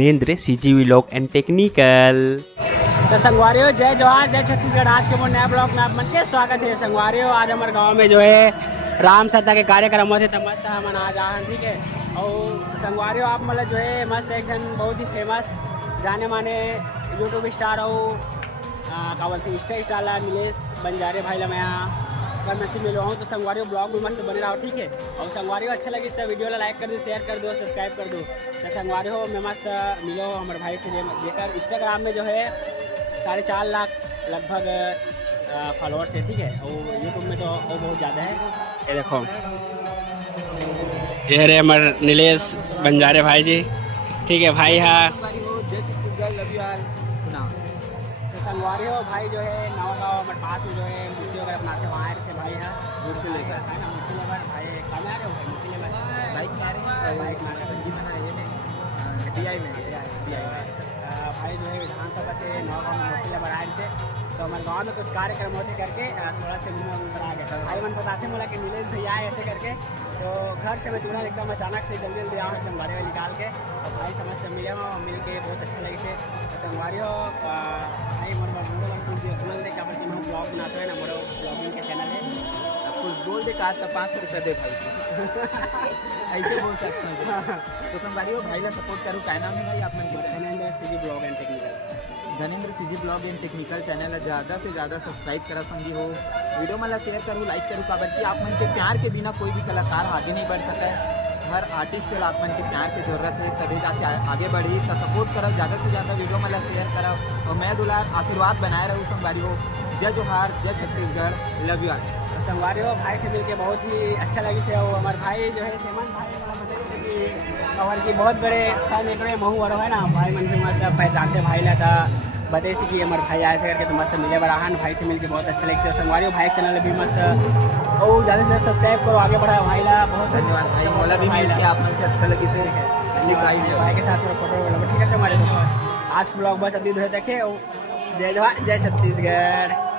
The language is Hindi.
Dhanendra CG vlog and technical. तो संगवारियों जय जवान जय छत्तीसगढ़। आज के मोर नया ब्लॉग में आप मन के स्वागत है। संगवारियों आज हमारे गांव में जो है राम सत्ता के कार्यक्रम होते तो मस्त हम आज आए, ठीक है। और संगवारियों आप मतलब जो है मस्त एक जन बहुत ही फेमस जाने माने यूट्यूब स्टार और का बोलते इंस्टा स्टार नीलेश बंजारे भाई मैं अगर मैं से मिलवा हूँ। तो संगवारियों ब्लॉग भी मस्त बने रहा हो, ठीक है। और संगवारियों अच्छा लगे तो वीडियो लाइक कर दो, शेयर कर दो, सब्सक्राइब कर दो। तो संगवारियों में मस्त मिलो हमारे भाई से लेकर इंस्टाग्राम में जो है 4.5 लाख लगभग फॉलोअर्स है, ठीक है। और यूट्यूब में तो और बहुत ज़्यादा है। ये देखो ये रहे हमारे नीलेश बंजारे भाई जी, ठीक है। भाई हाँ संगवारियों भाई जो है नवा गाँव हमारे पास में जो है मूर्ति वगैरह बनाते हैं, वहाँ से भाई है मूर्ति लेकर है ना। मूर्ति लेकर भाई कहाँ आ रहे हो? मूर्ति लेकर बाइक में आ रहे हैं, बाइक में भाई जो है विधानसभा से नवा गाँव में मूर्ति लेकर आए थे। तो हमारे गाँव में कुछ कार्यक्रम होते करके थोड़ा से घूमना आ गया। भाई मन बताते बोला कि नीलेश भैया आए ऐसे करके। तो घर से मैं तुरंत एकदम अचानक से जल्दी जल्दी आऊँ एकदम घरे में निकाल के। और भाई समझ से मिले और मिल के बहुत अच्छा लगे थे। संगवारियों भाई मोर क्या बोलते हैं ब्लॉग बनाते हैं ना, मोर ब्लॉगिंग के चैनल है। कुछ बोल दे कहा तो 500 रुपये दे भाई ऐसे बोल सकते हैं। तो संगवारियों भाई ला सपोर्ट करूँ। क्या नाम है भाई आप मन? Dhanendra CG blog and technical. Dhanendra CG blog and technical channel ज़्यादा से ज़्यादा सब्सक्राइब करा संगी हो, वीडियो मला शेयर करूँ, लाइक करूँ। काबर कि आप मन के प्यार के बिना कोई भी कलाकार आगे नहीं बढ़ सकता है। हर आर्टिस्ट को आप मन के प्यार की ज़रूरत है, तभी जाके आगे बढ़ी। तो सपोर्ट करो, ज़्यादा से ज़्यादा वीडियो मला शेयर करो। और मैं दुलार आशीर्वाद बनाए रहूँ संगवारियों। जय जोहार, जय छत्तीसगढ़, लव यू ऑल। तो संगवारियों भाई से मिलके बहुत ही अच्छा लगी से। और हमारे भाई जो है सेमन भाई और की बहुत बड़े फैन एक महू और है ना। भाई मन के मस्त पहचानते भाई ला था बताई सी कि हमारे भाई ऐसे करके तो मस्त मिले बराहन। भाई से मिलके बहुत अच्छा लगे। संगवारियों भाई चैनल भी मस्त और ज़्यादा से ज़्यादा सब्सक्राइब करो, आगे बढ़ाओ भाई ला। बहुत धन्यवाद भाई, मोला भी मिल के आप मन से अच्छा लगी से भाई के साथ फोटो ठीक है। हमारे आज ब्लॉग बस अभी देखे। जय जवान जय छत्तीसगढ़।